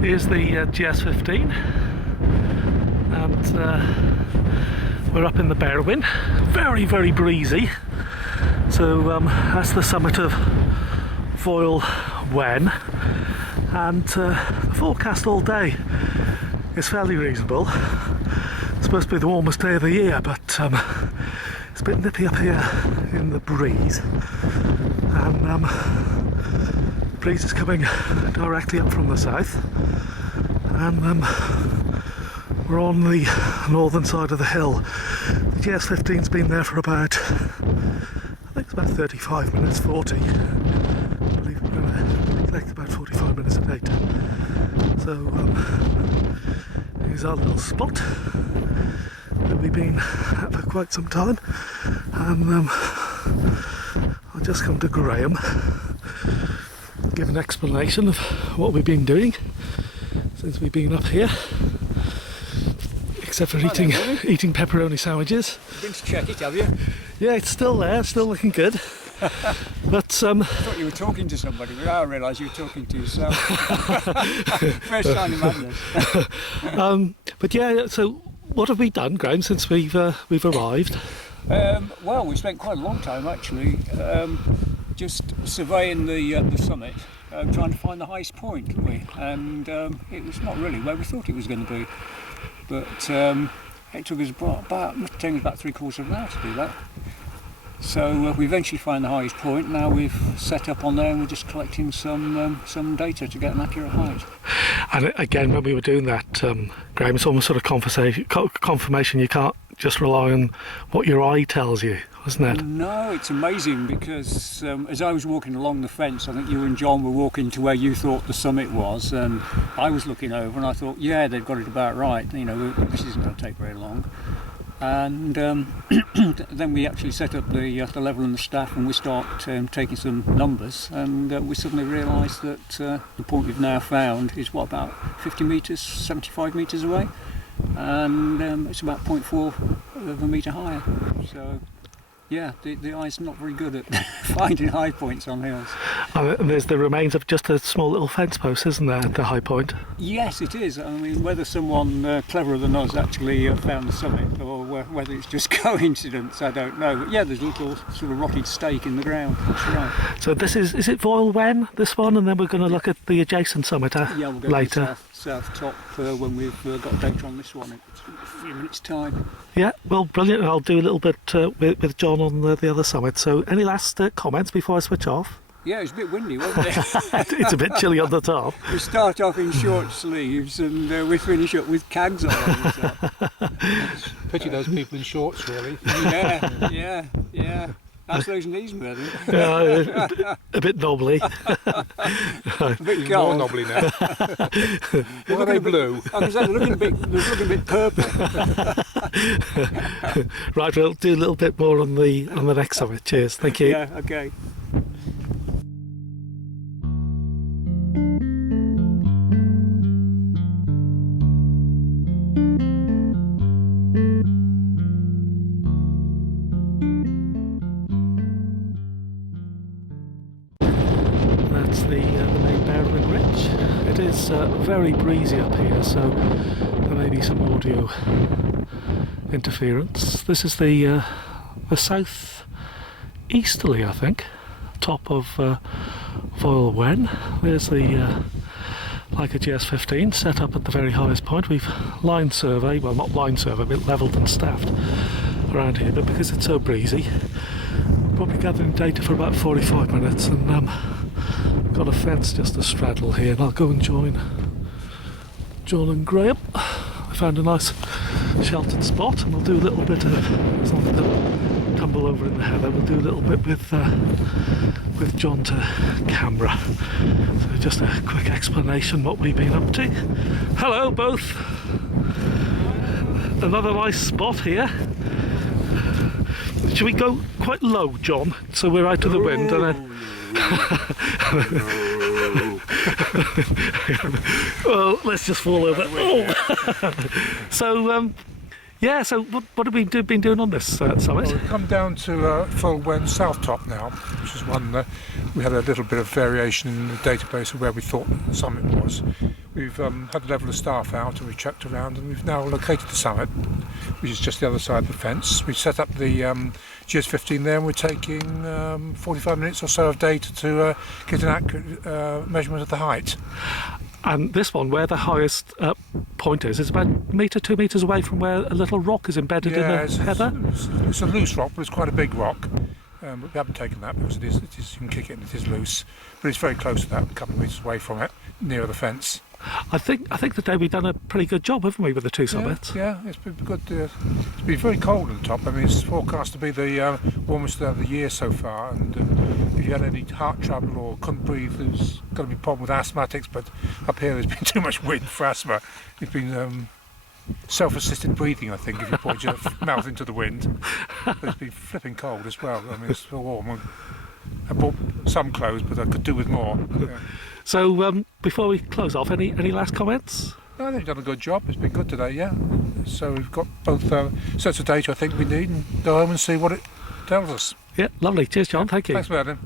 Here's the GS15, and we're up in the Foel Wen. Very, very breezy. So that's the summit of Foel Wen, and the forecast all day is fairly reasonable. It's supposed to be the warmest day of the year, but it's a bit nippy up here in the breeze, and breeze is coming directly up from the south, and we're on the northern side of the hill. The GS15's been there for about, I think it's about 35 minutes, 40. I believe we're going to collect about 45 minutes a date. So here's our little spot that we've been at for quite some time, and I'll just come to Graham, give an explanation of what we've been doing since we've been up here, except for eating pepperoni sandwiches. You've been to check it, have you? Yeah, it's still there, still looking good. But I thought you were talking to somebody, but I realised you were talking to yourself. First sign of madness. But yeah, so what have we done, Graham, since we've arrived? Well, we spent quite a long time actually, just surveying the summit, trying to find the highest point, didn't we? And it was not really where we thought it was going to be, but it took us about 3/4 of an hour to do that. So we eventually find the highest point. Now we've set up on there and we're just collecting some data to get an accurate height. And again, when we were doing that, Graham, it's almost sort of confirmation you can't just rely on what your eye tells you, wasn't it? No, it's amazing because as I was walking along the fence, I think you and John were walking to where you thought the summit was, and I was looking over and I thought, yeah, they've got it about right. You know, this isn't going to take very long. And then we actually set up the level and the staff, and we start taking some numbers, and we suddenly realised that the point we've now found is about 50 metres, 75 metres away, and it's about 0.4 of a metre higher. So yeah, the eye's not very good at finding high points on hills. And there's the remains of just a small little fence post, isn't there, at the high point? Yes, it is. I mean, whether someone cleverer than us actually found the summit, or whether it's just coincidence, I don't know. But yeah, there's a little sort of rotted stake in the ground. That's right. So this is it Foel Wen, this one, and then we're going to look at the adjacent summit yeah, we'll go later. To the south top when we've got data on this one. It's a few minutes' time. Yeah, well, brilliant. I'll do a little bit with John on the other summit. So any last comments before I switch off? Yeah, it was a bit windy, wasn't it? It's a bit chilly on the top. We start off in short sleeves and we finish up with cags on. Pity those people in shorts, really. Yeah. That's those knees, brother. A bit knobbly. A bit More cold. knobbly now. Why are they blue? I was looking a bit purple. Right, we'll do a little bit more on the next summit. Cheers. Thank you. Yeah, okay. That's the main Foel Wen ridge. It is very breezy up here, so there may be some audio interference. This is the south easterly, I think, top of Foel Wen. There's the Leica GS15 set up at the very highest point. We've line surveyed, well, not line surveyed, but levelled and staffed around here, but because it's so breezy, probably gathering data for about 45 minutes, and got a fence just to straddle here, and I'll go and join John and Graham. I found a nice sheltered spot, and we'll do a little bit of, as long as they don't tumble over in the heather, we'll do a little bit with John to camera. So just a quick explanation what we've been up to. Hello both. Another nice spot here. Should we go quite low, John, so we're out of the wind? And then Well, let's just fall over. Oh. So, yeah, so what have we been doing on this summit? Well, we've come down to Foel Wen South Top now, which is one we had a little bit of variation in the database of where we thought the summit was. We've had a level of staff out and we've checked around, and we've now located the summit, which is just the other side of the fence. We've set up the GS15 there, and we're taking 45 minutes or so of data to get an accurate measurement of the height. And this one, where the highest point is about 1 metre, 2 metres away from where a little rock is embedded in the heather. It's a loose rock, but it's quite a big rock. But we haven't taken that because it is, you can kick it and it is loose. But it's very close to that, a couple of metres away from it, near the fence. I think today we've done a pretty good job, haven't we, with the two summits? Yeah, it's been good. It's been very cold at the top. I mean, it's forecast to be the warmest of the year so far. And if you had any heart trouble or couldn't breathe, there's going to be a problem with asthmatics. But up here, there's been too much wind for asthma. It's been self-assisted breathing, I think, if you point your mouth into the wind. But it's been flipping cold as well. I mean, it's so warm. I bought some clothes, but I could do with more. Yeah. So before we close off, any last comments? I think you've done a good job. It's been good today, yeah. So we've got both sets of data I think we need, and go home and see what it tells us. Yeah, lovely. Cheers, John. Thank you. Thanks, Merlin.